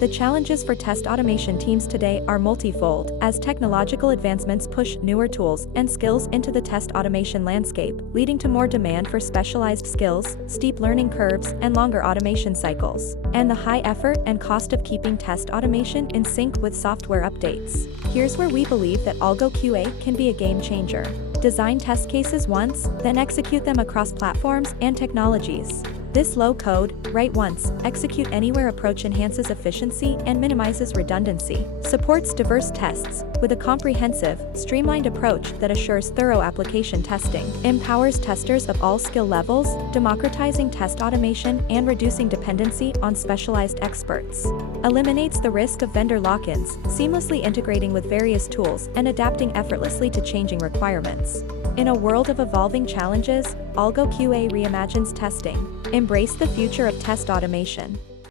The challenges for test automation teams today are multifold, as technological advancements push newer tools and skills into the test automation landscape, leading to more demand for specialized skills, steep learning curves, and longer automation cycles, and the high effort and cost of keeping test automation in sync with software updates. Here's where we believe that algoQA can be a game changer. Design test cases once, then execute them across platforms and technologies. This low-code, write once, execute anywhere approach enhances efficiency and minimizes redundancy, supports diverse tests, with a comprehensive, streamlined approach that assures thorough application testing, empowers testers of all skill levels, democratizing test automation and reducing dependency on specialized experts, eliminates the risk of vendor lock-ins, seamlessly integrating with various tools and adapting effortlessly to changing requirements. In a world of evolving challenges, algoQA reimagines testing. Embrace the future of test automation.